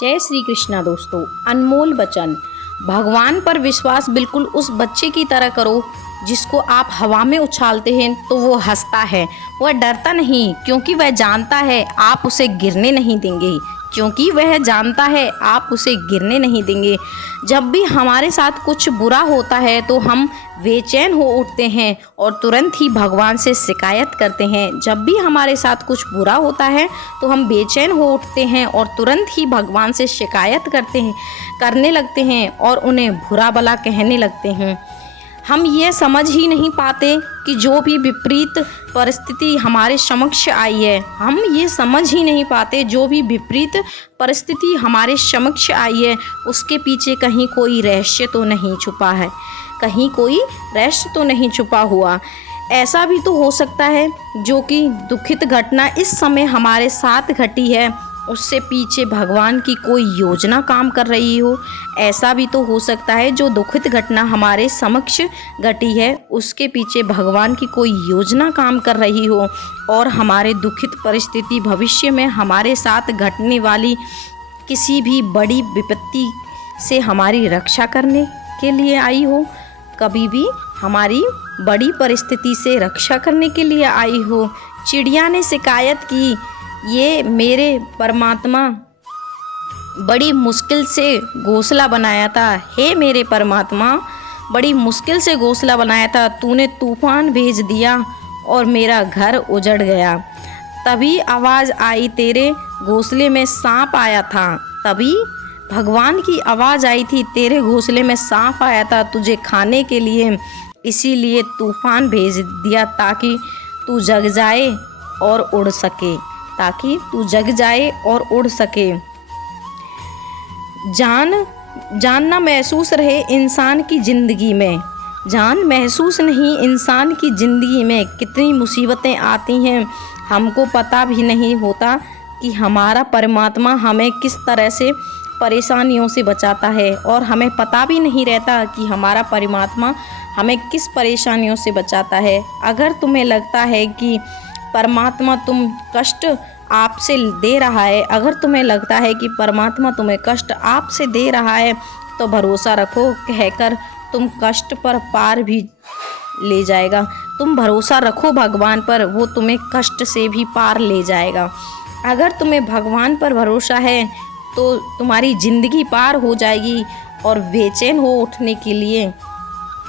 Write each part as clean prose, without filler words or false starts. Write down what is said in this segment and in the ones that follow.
जय श्री कृष्णा दोस्तों। अनमोल वचन। भगवान पर विश्वास बिल्कुल उस बच्चे की तरह करो जिसको आप हवा में उछालते हैं तो वो हंसता है, वह डरता नहीं क्योंकि वह जानता है आप उसे गिरने नहीं देंगे, जब भी हमारे साथ कुछ बुरा होता है तो हम बेचैन हो उठते हैं और तुरंत ही भगवान से शिकायत करते हैं। जब भी हमारे साथ कुछ बुरा होता है तो हम बेचैन हो उठते हैं और तुरंत ही भगवान से शिकायत करने लगते हैं और उन्हें बुरा भला कहने लगते हैं। हम ये समझ ही नहीं पाते कि जो भी विपरीत परिस्थिति हमारे समक्ष आई है, उसके पीछे कहीं कोई रहस्य तो नहीं छुपा हुआ। ऐसा भी तो हो सकता है जो कि दुखित घटना इस समय हमारे साथ घटी है, उससे पीछे भगवान की कोई योजना काम कर रही हो। ऐसा भी तो हो सकता है जो दुखित घटना हमारे समक्ष घटी है उसके पीछे भगवान की कोई योजना काम कर रही हो और हमारे दुखित परिस्थिति भविष्य में हमारे साथ घटने वाली किसी भी बड़ी विपत्ति से हमारी रक्षा करने के लिए आई हो, कभी भी हमारी बड़ी परिस्थिति से रक्षा करने के लिए आई हो। चिड़िया ने शिकायत की, ये मेरे परमात्मा बड़ी मुश्किल से घोंसला बनाया था, हे मेरे परमात्मा बड़ी मुश्किल से घोंसला बनाया था, तूने तूफान भेज दिया और मेरा घर उजड़ गया। तभी आवाज़ आई तेरे घोंसले में सांप आया था, तभी भगवान की आवाज़ आई थी तेरे घोंसले में सांप आया था तुझे खाने के लिए, इसीलिए तूफान भेज दिया ताकि तू जग जाए और उड़ सके। जानना महसूस रहे इंसान की ज़िंदगी में, जान महसूस नहीं इंसान की ज़िंदगी में कितनी मुसीबतें आती हैं, हमको पता भी नहीं होता कि हमारा परमात्मा हमें किस तरह से परेशानियों से बचाता है और हमें पता भी नहीं रहता कि हमारा परमात्मा हमें किस परेशानियों से बचाता है। अगर तुम्हें लगता है कि परमात्मा आपसे दे रहा है, अगर तुम्हें लगता है कि परमात्मा तुम्हें कष्ट आपसे दे रहा है तो भरोसा रखो कहकर तुम कष्ट पर पार भी ले जाएगा। तुम भरोसा रखो भगवान पर, वो तुम्हें कष्ट से भी पार ले जाएगा। अगर तुम्हें भगवान पर भरोसा है तो तुम्हारी ज़िंदगी पार हो जाएगी। और बेचैन हो उठने के लिए,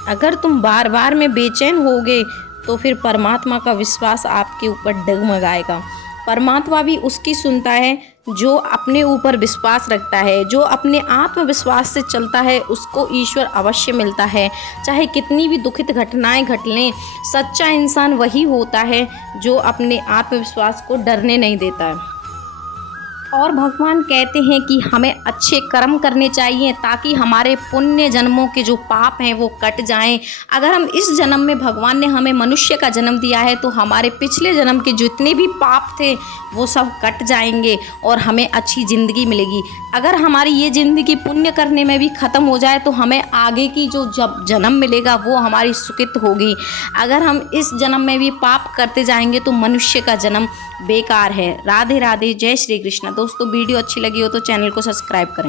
अगर तुम बार बार में बेचैन होगे तो फिर परमात्मा का विश्वास आपके ऊपर डगमगाएगा। परमात्मा भी उसकी सुनता है जो अपने ऊपर विश्वास रखता है, जो अपने आत्मविश्वास से चलता है उसको ईश्वर अवश्य मिलता है। चाहे कितनी भी दुखित घटनाएं घट लें, सच्चा इंसान वही होता है जो अपने आत्मविश्वास को डरने नहीं देता है। और भगवान कहते हैं कि हमें अच्छे कर्म करने चाहिए ताकि हमारे पुण्य जन्मों के जो पाप हैं वो कट जाएं। अगर हम इस जन्म में, भगवान ने हमें मनुष्य का जन्म दिया है तो हमारे पिछले जन्म के जितने भी पाप थे वो सब कट जाएंगे और हमें अच्छी ज़िंदगी मिलेगी। अगर हमारी ये ज़िंदगी पुण्य करने में भी ख़त्म हो जाए तो हमें आगे की जो जन्म मिलेगा वो हमारी सुकृत होगी। अगर हम इस जन्म में भी पाप करते जाएंगे तो मनुष्य का जन्म बेकार है। राधे राधे, जय श्री कृष्ण। दोस्तों वीडियो अच्छी लगी हो तो चैनल को सब्सक्राइब करें।